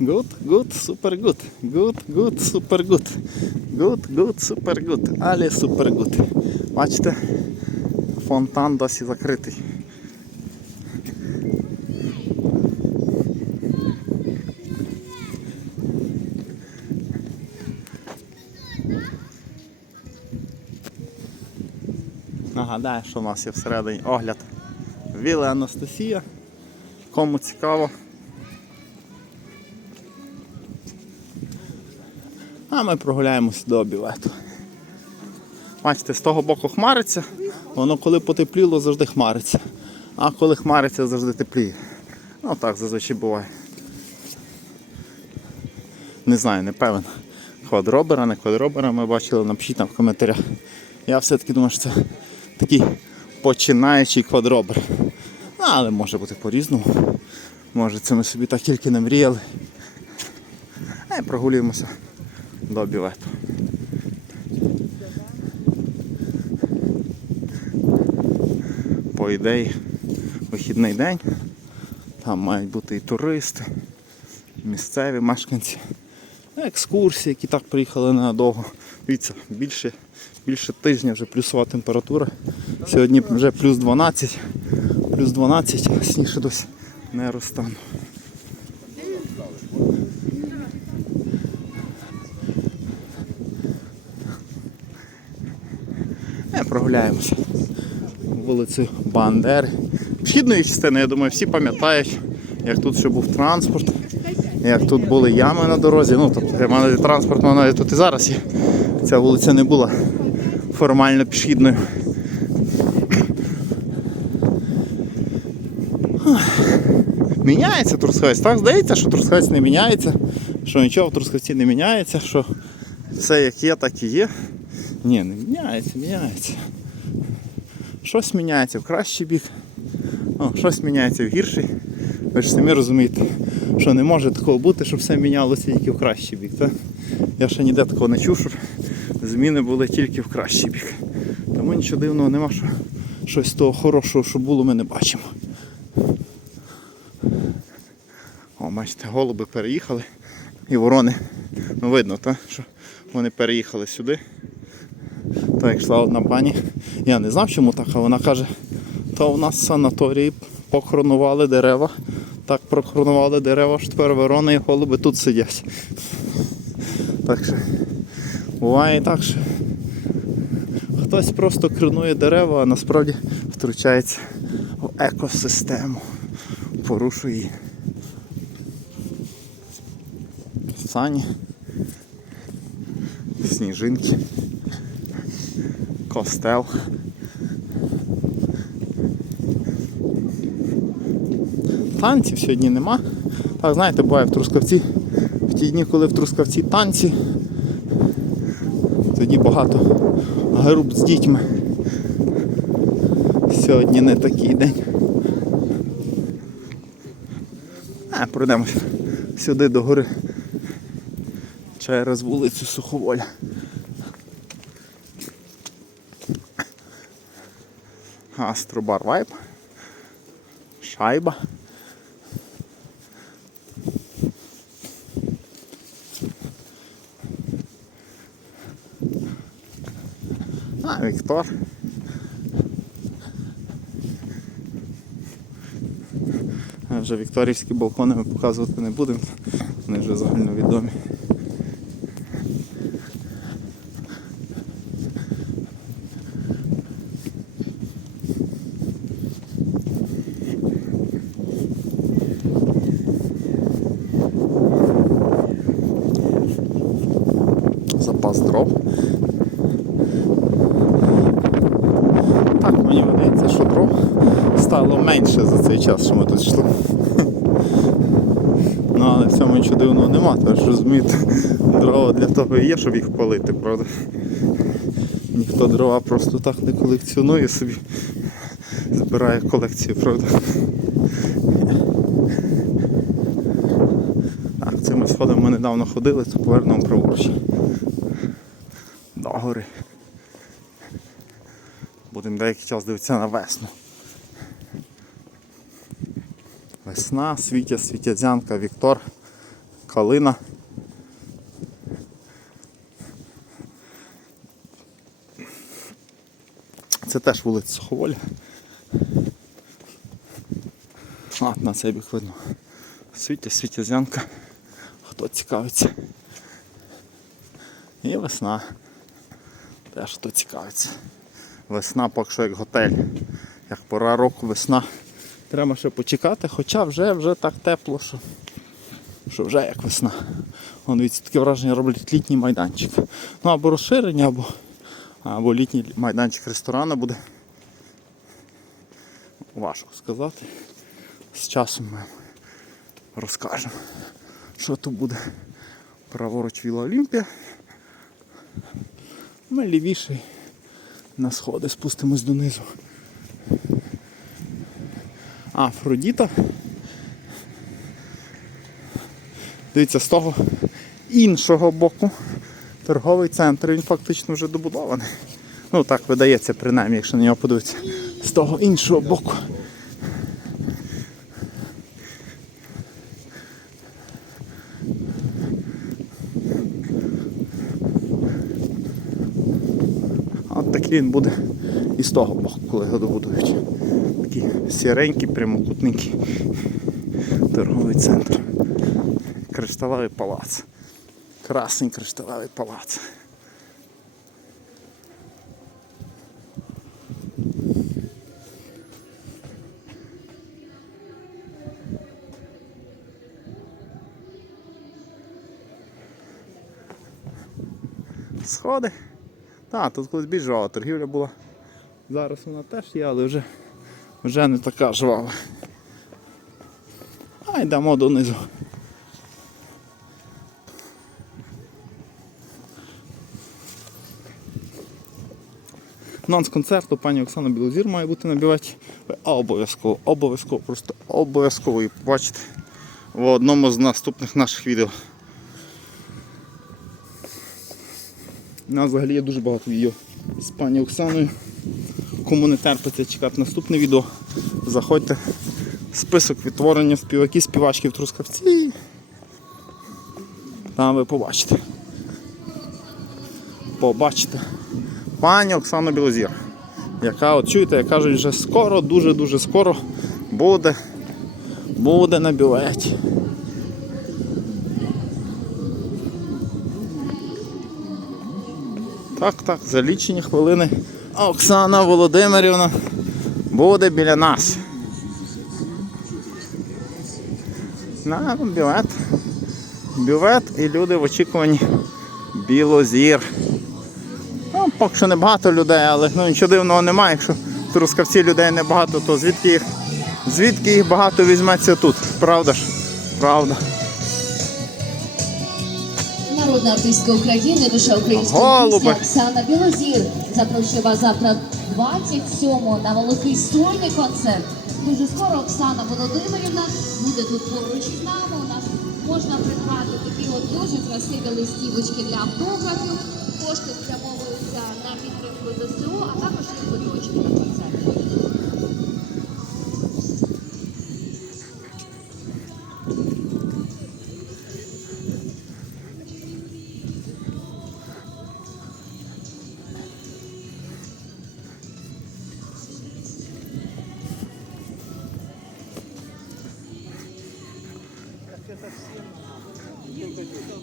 Good, good, super good. Good, good, super good. Good, good, super good. Але супер good. Бачите? Фонтан досі закритий. Нагадаю, що у нас є всередині огляд Віли Анастасія. Кому цікаво. А ми прогуляємося до обівету. Бачите, з того боку хмариться, воно коли потепліло, завжди хмариться. А коли хмариться, завжди тепліє. Ну так зазвичай буває. Не знаю, не певен. Квадробера, не квадробера ми бачили, напишіть там в коментарях. Я все-таки думаю, що це такий починаючий квадробер. Ну, але може бути по-різному. Може це ми собі так тільки не мріяли. А прогулюємося до бівету. По ідеї, вихідний день. Там мають бути і туристи, і місцеві мешканці, екскурсії, які так приїхали ненадовго. Дивіться, більше, більше тижня вже плюсова температура. Сьогодні вже плюс 12, плюс 12, а сніше досі не розтану. Прогуляємося вулицею Бандери. Східної частини, я думаю, всі пам'ятають, як тут ще був транспорт, як тут були ями на дорозі. Ну, тобто, маю транспорт воно і тут і зараз є. Ця вулиця не була формально пішохідною. Міняється Трускавець. Так здається, що Трускавець не міняється, що нічого в Трускавці не міняється, що все як є, так і є. Ні, не міняється, міняється. Щось міняється в кращий бік, о, щось міняється в гірший. Ви ж самі розумієте, що не може такого бути, щоб все мінялося тільки в кращий бік. Так? Я ще ніде такого не чув, щоб зміни були тільки в кращий бік. Тому нічого дивного нема, що щось того хорошого, що було, ми не бачимо. О, бачите, голуби переїхали і ворони. Ну видно, так, що вони переїхали сюди. Так йшла одна пані. Я не знав, чому так, а вона каже, то у нас в санаторії похоронували дерева. Так прохоронували дерева, що тепер ворони і голуби тут сидять. Так що буває і так, що хтось просто кронує дерева, а насправді втручається в екосистему, порушує її. Сані, сніжинки, костел. Танців сьогодні нема. Так, знаєте, буває в Трускавці. В ті дні, коли в Трускавці танці, тоді багато груп з дітьми. Сьогодні не такий день. А, пройдемося сюди до гори через вулицю Суховоля. Астробар Вайп. Шайба. А, Віктор. Вже вікторівські балкони ми показувати не будемо, вони вже загальновідомі. Запас дров. Так, мені видається, що дров стало менше за цей час, що ми тут йшли. Ну, але в цьому нічого дивного нема, тому що розумієте, дрова для того і є, щоб їх палити, правда? Ніхто дрова просто так не колекціонує собі. Збирає колекцію, правда? Так, цими сходами ми недавно ходили, то повернемо праворуч. До гори. Будемо деякий час дивитися на весну. Весна, Світя, Світязянка, Віктор, калина. Це теж вулиця Суховоля. А, на цей бік видно. Світя, світязянка. Хто цікавиться. І весна. Теж хто цікавиться. Весна поки що як готель. Як пора року, весна. Треба ще почекати, хоча вже вже так тепло, що, що вже як весна. Вон дивіться, таке враження роблять літній майданчик. Ну або розширення, або, або літній майданчик ресторану буде. Важко сказати. З часом ми розкажемо, що тут буде. Праворуч Віла Олімпія. Ми лівіший на сходи спустимось донизу. Афродіта. Дивіться, з того іншого боку торговий центр, він фактично вже добудований. Ну так видається, принаймні, якщо на нього подивитися. З того іншого боку. Такий він буде і з того боку, коли його добудують. Такий сіренький, прямокутненький торговий центр. Кришталевий палац. Красний кришталевий палац. Сходи. Так, тут колись більш жвава торгівля була. Зараз вона теж є, але вже, вже не така жвава. А йдемо донизу. Анонс концерту пані Оксана Білозір має бути на бюветі. Ви Обов'язково, обов'язково, просто обов'язково її побачите в одному з наступних наших відео. У нас взагалі є дуже багато відео з пані Оксаною. Кому не терпиться чекати наступне відео, заходьте. Список відтворення співаки, співачки в Трускавці. Там ви побачите. Побачите. Пані Оксану Білозір. Яка, от чуєте, як кажуть, вже скоро, дуже-дуже скоро буде, буде на бюветі. Так, так, за лічені хвилини Оксана Володимирівна буде біля нас. На бювет. Бювет і люди в очікуванні білозір. Ну, поки що небагато людей, але ну, нічого дивного немає. Якщо в Трускавці людей небагато, то звідки їх, звідки їх багато візьметься тут? Правда ж? Правда. Народна артистка України, душа української Голуби. Оксана Білозір запрошує вас завтра 27-го на великий сольний концерт. Дуже скоро Оксана Володимирівна буде тут поруч із нами. У нас можна придбати такі от дуже красиві листівочки для автографів. Кошти спрямовуються на підтримку ЗСУ, а також і квиточки